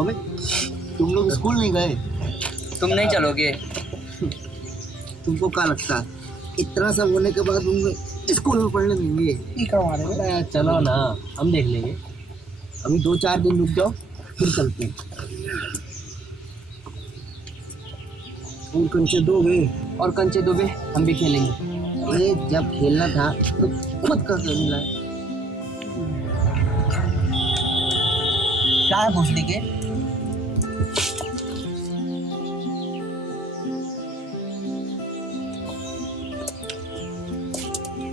अबे तुम लोग स्कूल नहीं गए? तुम नहीं चलोगे? तुमको क्या लगता है इतना सब होने के बाद तुम स्कूल में पढ़ने देंगे? अरे चलो ना, हम देख लेंगे। अभी 2-4 दिन रुक जाओ फिर चलते हैं। और कंचे दोगे? और कंचे दोगे, हम भी खेलेंगे। अरे जब खेलना था तो खुद का खेलना है। क्या है भोसड़ी के?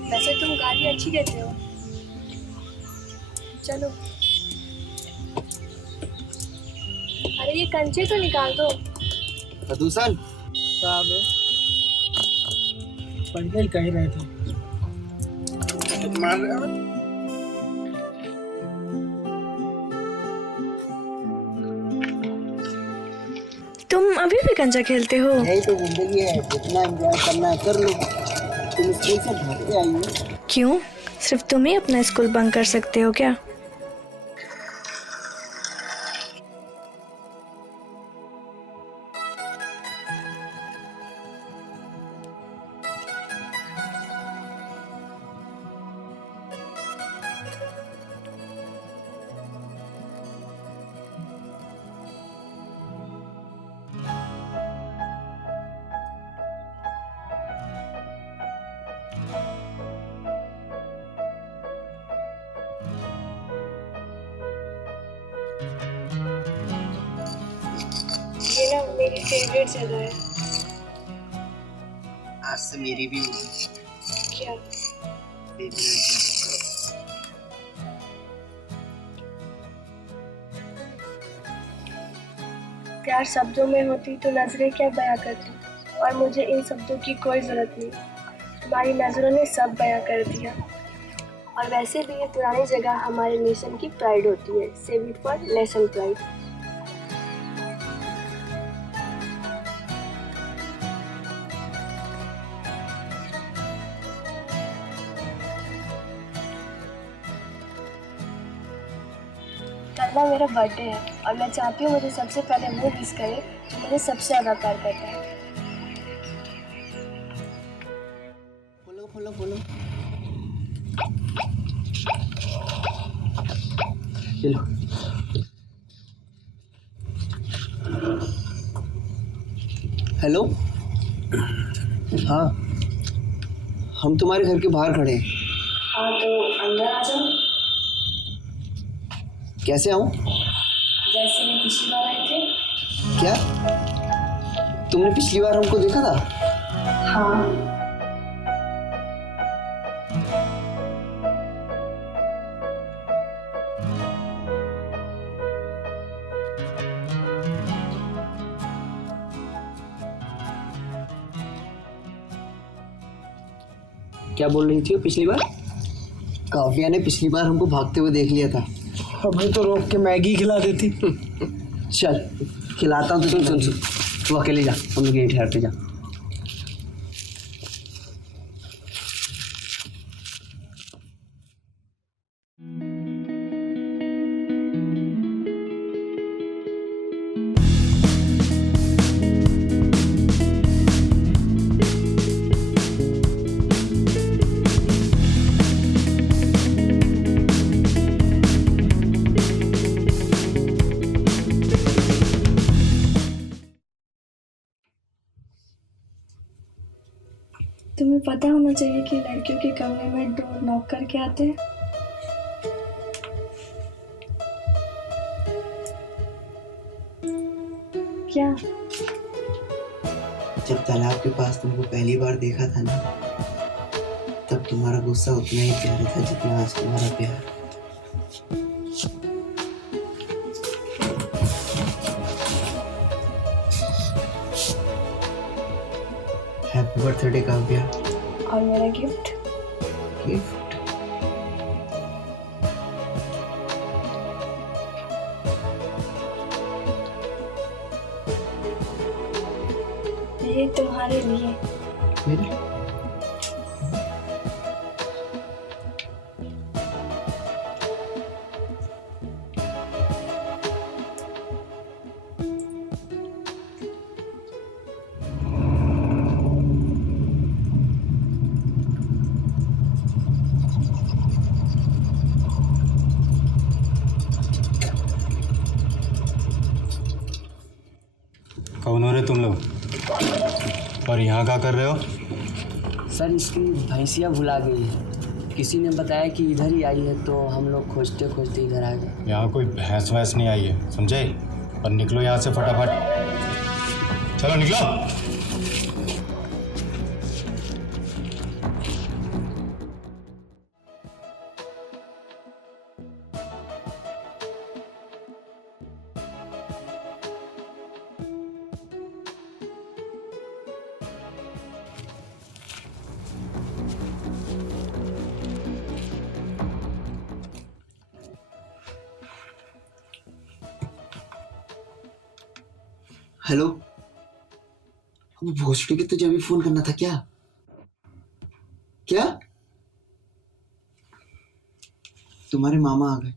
वैसे तुम गाली अच्छी देते हो। चलो। अरे ये कंचे तो निकाल दो। प्रदूषण पढ़ने ही कह रहे थे। तुम अभी भी कंचा खेलते हो? यही तो जिंदगी है, जितना एंजॉय करना है कर लो। तुम स्कूल से भाग के आई हो। क्यों? सिर्फ तुम ही अपना स्कूल बंक कर सकते हो क्या? ये ना मेरी फेवरेट जगह है। आज से मेरी भी होगी। क्या? प्यार शब्दों में होती तो नजरें क्या बयां करती, और मुझे इन शब्दों की कोई जरूरत नहीं। तुम्हारी नजरों ने सब बयां कर दिया। और वैसे भी ये पुरानी जगह हमारे नेशन की प्राइड होती है। Save it for nation pride. कल ना मेरा बर्थडे है और मैं चाहती हूँ मुझे सबसे पहले वो विश करे जो मुझे सबसे ज़्यादा प्यार करता है। Follow follow follow. चलो। हेलो। हाँ, हम तुम्हारे घर के बाहर खड़े हैं। हाँ तो अंदर आ जाओ। कैसे आऊँ? जैसे मैं पिछली बार आए थे। क्या तुमने पिछली बार हमको देखा था? हाँ। क्या बोल रही थी वो पिछली बार? काव्या ने पिछली बार हमको भागते हुए देख लिया था। हमें तो रोक के मैगी खिला देती। चल खिलाता हूँ। तो सुन, तू अकेले जा, हम लोग यहीं ठहरते जा। तुम्हें पता होना चाहिए कि लड़कियों के कमरे में डोर नॉक करके आते हैं। क्या? जब तालाब के पास तुमको पहली बार देखा था ना, तब तुम्हारा गुस्सा उतना ही प्यारा था जितना आज तुम्हारा प्यार। Happy birthday Kavya. और मेरा गिफ्ट? गिफ्ट? ये तुम्हारे लिए। मेरे? कौन हो रहे तुम लोग और यहाँ क्या कर रहे हो? सर इसकी भैंसिया भुला गई है, किसी ने बताया कि इधर ही आई है तो हम लोग खोजते खोजते इधर आ गए। यहाँ कोई भैंस वैंस नहीं आई है, समझे? और निकलो यहाँ से फटाफट, चलो निकलो। हेलो, अब भोसड़ी के तुझे अभी फोन करना था क्या? क्या? तुम्हारे मामा आ गए।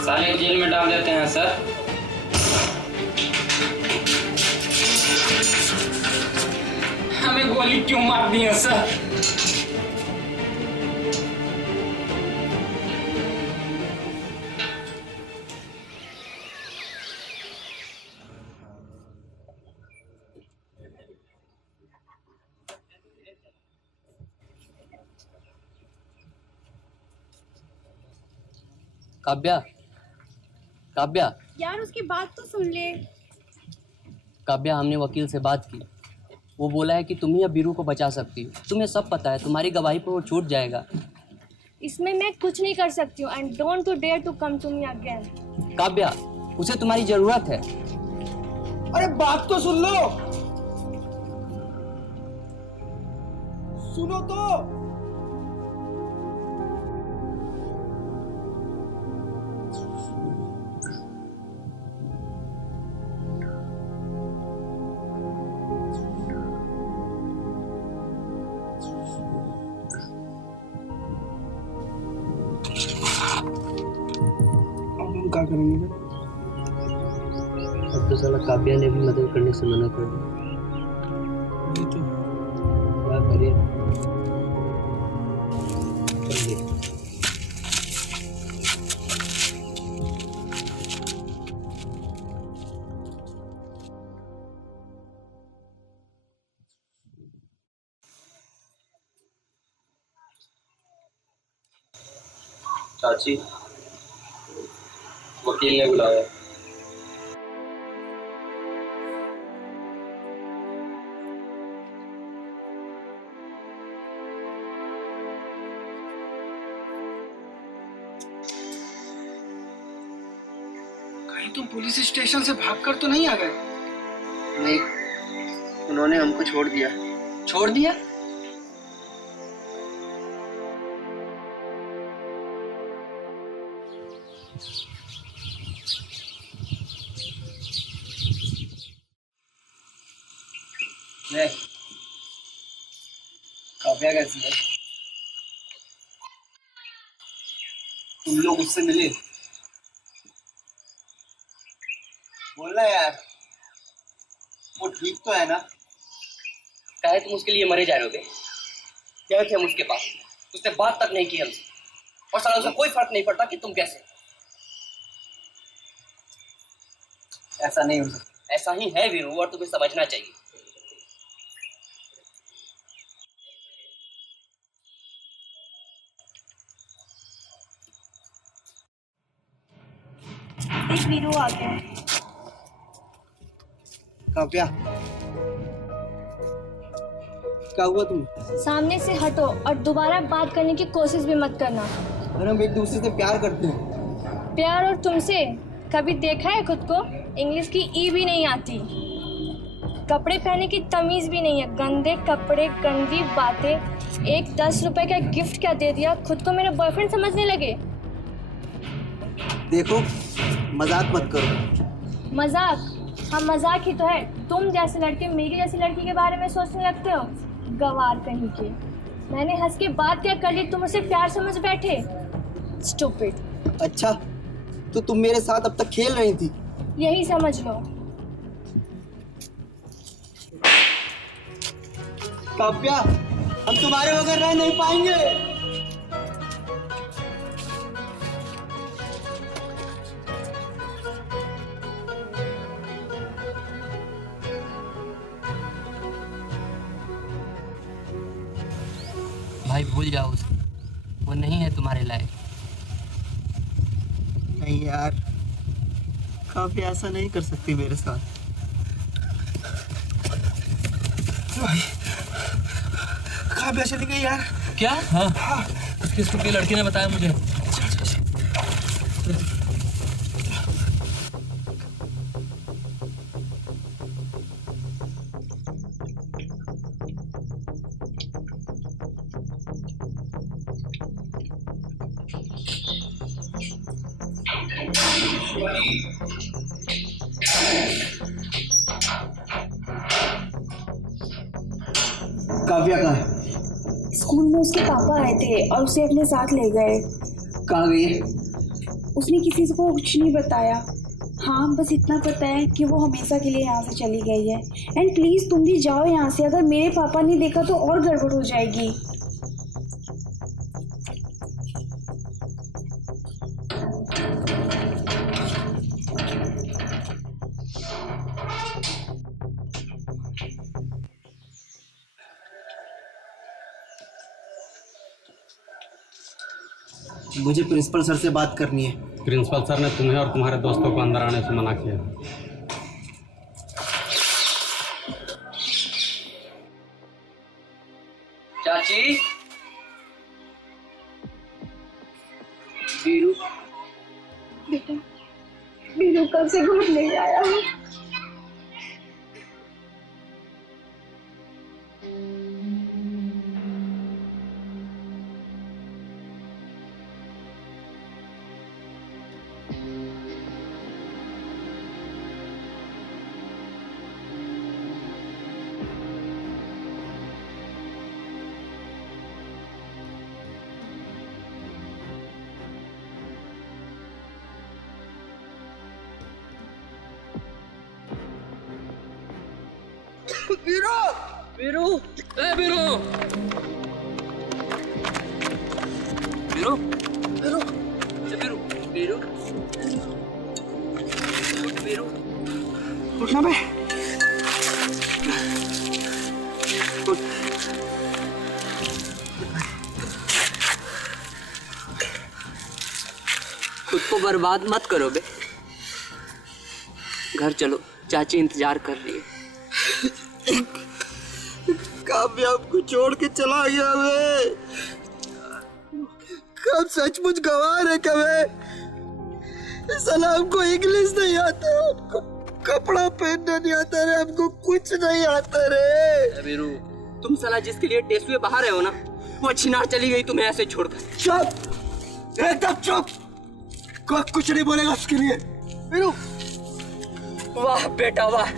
साले जेल में डाल देते हैं सर। हमें गोली क्यों मार दी है सर? काव्या, काव्या, यार उसकी बात तो सुन ले। काव्या, हमने वकील से बात की, वो बोला है कि तुम ही अब बीरू को बचा सकती हो। तुम्हें सब पता है, तुम्हारी गवाही पर वो छूट जाएगा। इसमें मैं कुछ नहीं कर सकती हूँ and don't to dare to come to me again. Kavya, उसे तुम्हारी जरूरत है। अरे बात तो सुन लो, सुनो तो। क्या करेंगे? अब तो साला काव्या ने भी मदद करने से मना कर दिया। क्या करें? चाची, वकील ने बुलाया। कहीं तुम पुलिस स्टेशन से भागकर तो नहीं आ गए? नहीं, उन्होंने हमको छोड़ दिया। छोड़ दिया? काव्या कैसी है? तुम लोग उससे मिले? बोलना यार, वो ठीक तो है ना? काहे तुम उसके लिए मरे जा रहे हो? गए थे हम उसके पास, उसने बात तक नहीं की हमसे, और साला उसे कोई फर्क नहीं पड़ता कि तुम कैसे। ऐसा नहीं हो सकता। ऐसा ही है वीरू, और तुम्हें समझना चाहिए। एक वीरू आ गया है। काव्या, क्या हुआ तुम्हें? सामने से हटो और दोबारा बात करने की कोशिश भी मत करना। अरे हम एक दूसरे से प्यार करते हैं। प्यार और तुमसे? कभी देखा है खुद को? इंग्लिश की ई भी नहीं आती, कपड़े पहनने की तमीज़ भी नहीं है, गंदे कपड़े, गंदी बातें। एक 10 रुपए का गिफ्ट क्या दे दिया, खुद को मेरा बॉयफ्रेंड समझने लगे। देखो, मजाक मत करो। मजाक? हाँ मजाक ही तो है। तुम जैसे लड़के मेरी जैसी लड़की के बारे में सोचने लगते हो, गवार कहीं के। मैंने हंस के बात क्या कर ली, तुम उसे प्यार समझ बैठे। स्टूपिड। अच्छा, तो तुम मेरे साथ अब तक खेल रही थी? यही समझ लो। काव्या, हम तुम्हारे बगैर रह नहीं पाएंगे। भाई भूल जाओ उसे, वो नहीं है तुम्हारे लायक। नहीं यार, काव्या ऐसा नहीं कर सकती मेरे साथ। काव्या चली गई यार। क्या? हाँ, उसके स्कूल की लड़की ने बताया मुझे। काव्या कहाँ है? स्कूल में उसके पापा आए थे और उसे अपने साथ ले गए। कहाँ गई है? उसने किसी को कुछ नहीं बताया। हाँ, बस इतना पता है कि वो हमेशा के लिए यहाँ से चली गई है। एंड प्लीज़ तुम भी जाओ यहाँ से, अगर मेरे पापा ने देखा तो और गड़बड़ हो जाएगी। मुझे प्रिंसिपल सर से बात करनी है। प्रिंसिपल सर ने तुम्हें और तुम्हारे दोस्तों को अंदर आने से मना किया। चाची, वीरू, बेटा, वीरू कब से घूम नहीं आया। वीरू, ए वीरू, वीरू, वीरू, वीरू, वीरू, वीरू, उठना बे। खुद को बर्बाद मत करो बे। घर चलो, चाची इंतजार कर रही है। काव्या आपको छोड़ के चला गया वे। कब सचमुच गवार है कभी? साला हमको इंग्लिश नहीं आता, हमको कपड़ा पहनना नहीं आता रे, हमको कुछ नहीं आता रे। वीरू, तुम साला जिसके लिए टेस्ट हुए बाहर है हो ना, वो छिनार चली गई तुम्हें ऐसे छोड़कर। चुप, एकदम चुप, कोई कुछ नहीं बोलेगा उसके लिए। वीरू, वाह बेटा वाह,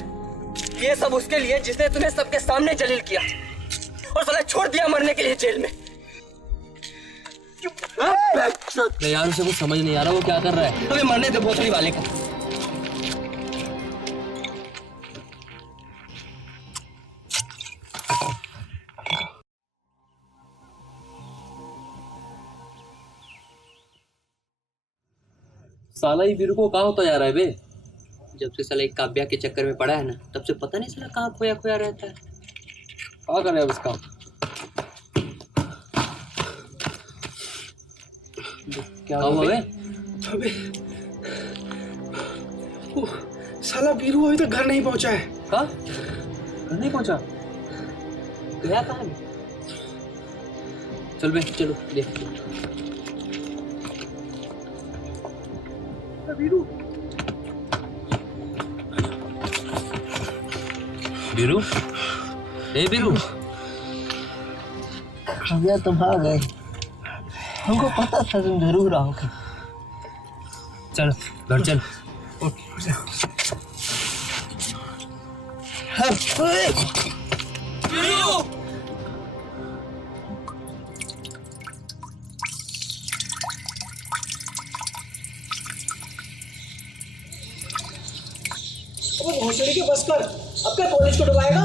ये सब उसके लिए जिसने तुम्हें सबके सामने जलील किया और साला छोड़ दिया मरने के लिए जेल में। नहीं यार, उसे कुछ समझ नहीं आ रहा वो क्या कर रहा है। अबे मरने दे भोसड़ी वाले को। साला ही बीरू को कहाँ होता जा रहा है बे? जब से साला एक काव्या के चक्कर में पड़ा है ना, तब से पता नहीं साला कहाँ खोया खोया रहता है। क्या करे अब इसका? क्या हुआ बे? अबे साला बीरू अभी तक घर नहीं पहुंचा है। कहाँ? घर नहीं पहुंचा? गया कहाँ है? चल बे, चलो देख। बीरू बीरू, ए बीरू, भैया तुम आ गए, हमको पता था तुम जरूर आओगे। चल घर चल। भोसड़ी के बस कर, अब क्या कॉलेज को डुबाएगा?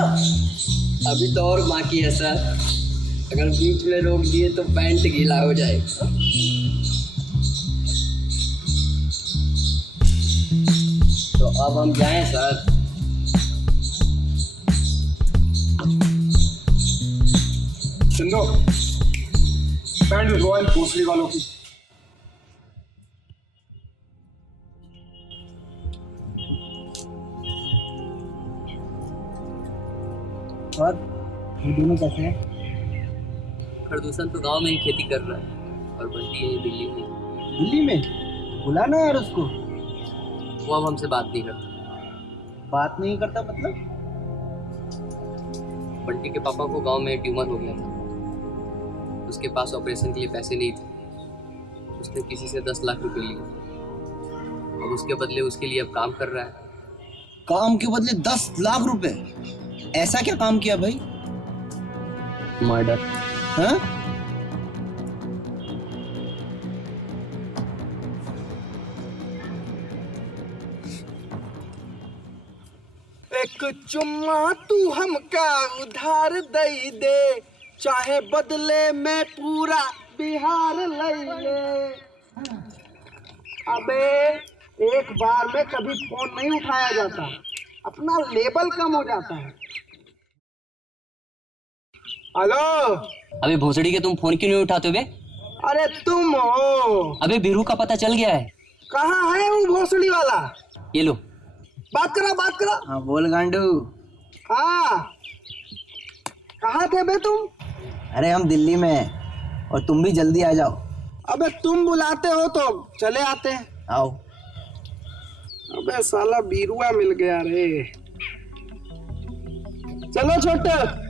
अभी तो और बाकी है सर, अगर बीच में रोक दिए तो पैंट गीला हो जाएगा। तो अब हम जाएं सर? सिंधो, पैंट भिजवा इन भोसड़ी वालों की। और दोनों कैसे हैं? प्रदूषण तो गांव में ही खेती कर रहा है और बंटी है दिल्ली में। दिल्ली में? बुलाना यार उसको। वो अब हमसे बात नहीं करता। बात नहीं करता मतलब? बंटी के पापा को गांव में ट्यूमर हो गया था, उसके पास ऑपरेशन के लिए पैसे नहीं थे। उसने किसी से 10 लाख रुपए लिए। अब उसके बदले उसके लिए अब काम कर रहा है। काम के बदले 10 लाख रुपए? ऐसा क्या काम किया भाई? मर्डर। हाँ? एक चुम्मा तू हमका उधार दई दे, चाहे बदले में पूरा बिहार लई ले। अबे एक बार में कभी फोन नहीं उठाया जाता, अपना लेवल कम हो जाता है। हेलो। अबे भोसड़ी के तुम फोन क्यों नहीं उठाते बे? अरे तुम हो? अबे बीरू का पता चल गया है। कहाँ है वो भोसड़ी वाला? ये लो। बात करो बात करो। हाँ बोल गांडू। हाँ कहाँ थे बे तुम? अरे हम दिल्ली में हैं और तुम भी जल्दी आ जाओ। अबे तुम बुलाते हो तो चले आते हैं। आओ। अबे साला बीरुआ मिल गया रे। चलो छोटे।